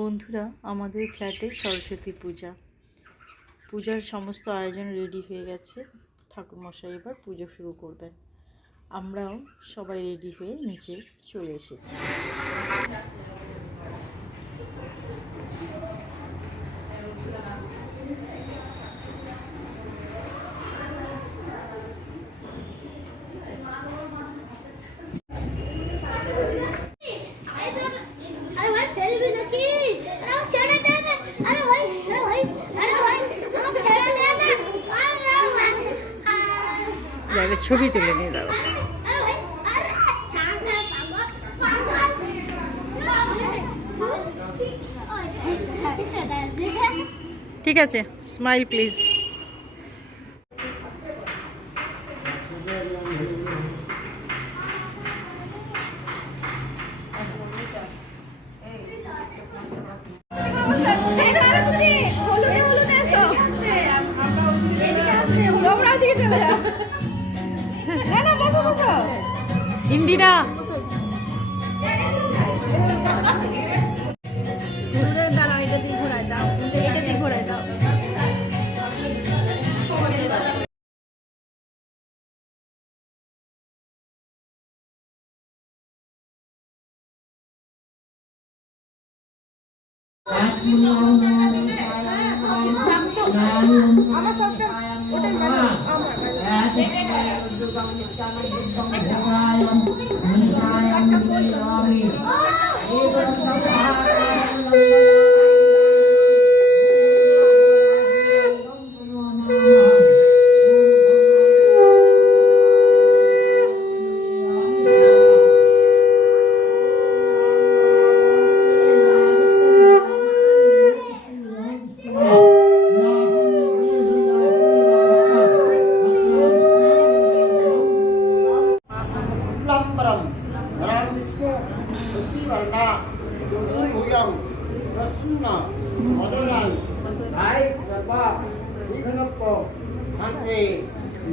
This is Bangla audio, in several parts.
বন্ধুরা, আমাদের ফ্ল্যাটে সরস্বতী পূজার সমস্ত আয়োজন রেডি হয়ে গেছে। ঠাকুরমশাই এবার পুজো শুরু করবেন। আমরাও সবাই রেডি হয়ে নিচে চলে এসেছি। ছবি তুলে নিয়ে দাও। ঠিক আছে, স্মাইল প্লিজ। ইন্দিরা দাঁড়াও, এটা দিয়ে ঘোরায় দাও, এটা দিয়ে ঘোরায় দাও। আমার সবটা ওটাই বানাও।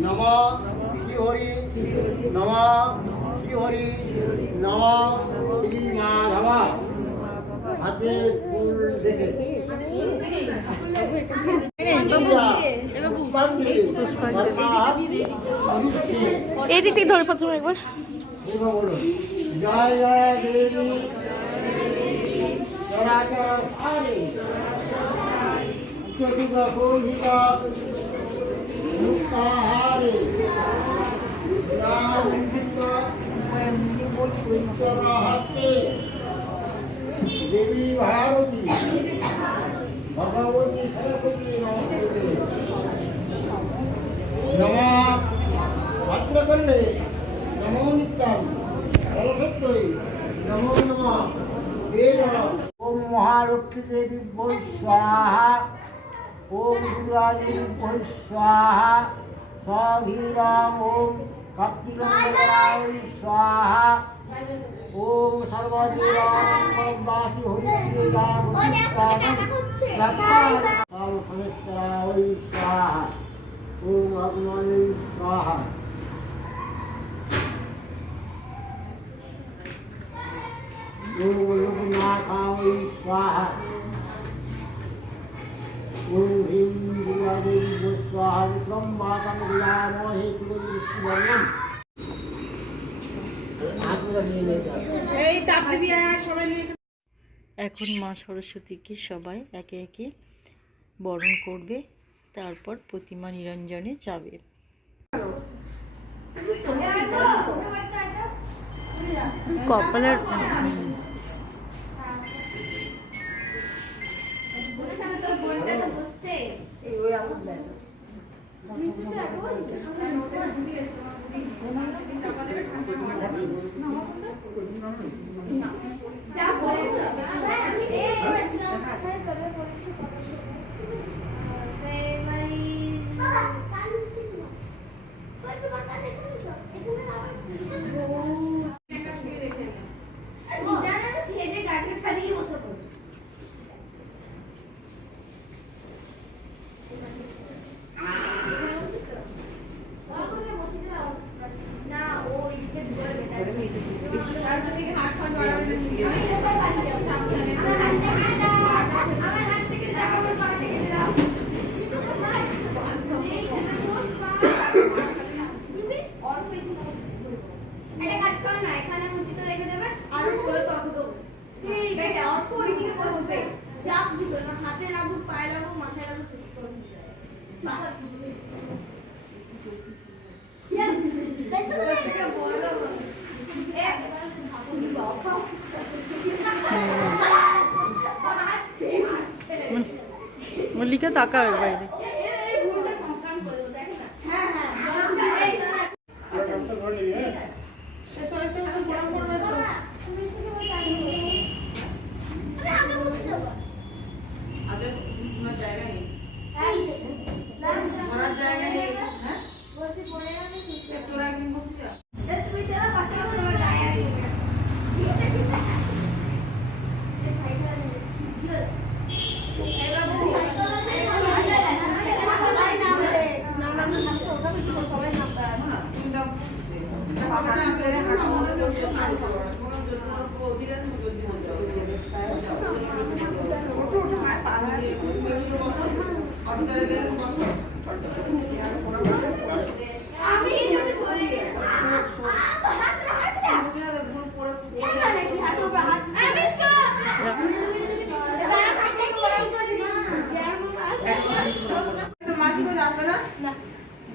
नमः श्रीहरि नमः श्रीहरि नमः श्री माधव हाथे फूल देखे এদিক থেকে ধরে প্রথমে একবার জয় জয় দেবী চরাচর সারে চতুর্থ পৌহিতা মুক্তাহারে হাতে দেবী ভারতী ভগবতী সরস্বতী নমঃ ভদ্রকল্লে নমো নিত্যম সরস্বতী নমো নমঃ বেদ ওম মহালক্ষ্মী দেবী বৈ স্বাহা ओम दुर्गादेवी वै स्वाहा स्वाधीराम ओम कार्तिकेय स्वाहा ओम सर्वदेवानां परमवासी हरिप्रियाय वै स्वाहा ओम अग्नये स्वाहा ओम लोकनाथाय स्वाहा ओम ह्रीं दुर्गादेवी स्वाहा विक्रम मातं गुलामहे शिववर्णम এখন মা সরস্বতীকে সবাই একে একে বরণ করবে, তারপর প্রতিমা নিরঞ্জনে যাবে। কপালের হাত করো না, এখানে মূর্তিটা রেখে দেবে আর ওগুলো তত দেবো। বেটা অল্প ওইদিকে বসবে। যা খুশি করবে, হাতে লাগুক, পায়ে লাগুক, মাথায় লাগুক, খুশি করবে। বাহ। এটা বড় হবে। মল্লিকা তাকাবে বাইরে।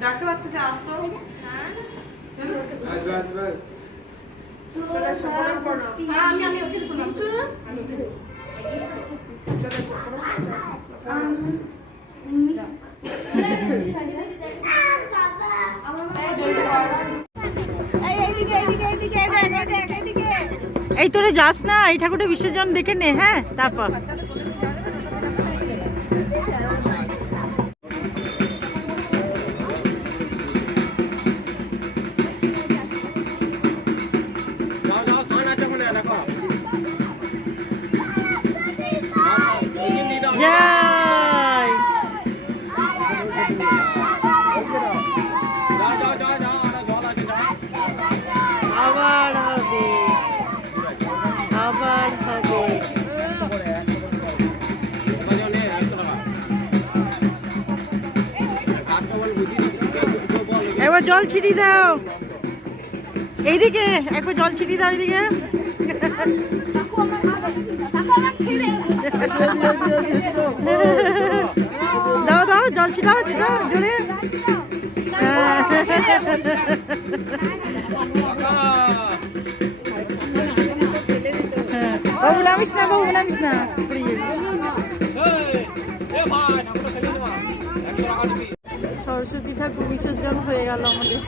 ডাক্তার বাচ্চাকে আসতো আমি ওকে এই তোরে যাস না, এই ঠাকুরের বিসর্জন দেখে নে, হ্যাঁ তারপর। জয় আবার হবে, আবার হবে। একবার জল ছিটিয়ে দাও এইদিকে, একবার জল ছিটিয়ে দাও এইদিকে। দাও দাও জল ছিটাও, ছিটাও জোরে। বাবু নামিস না, বাবু নামিস না, পড়ে যাবি। সরস্বতী ঠাকুর বিসর্জন হয়ে গেল আমাদের।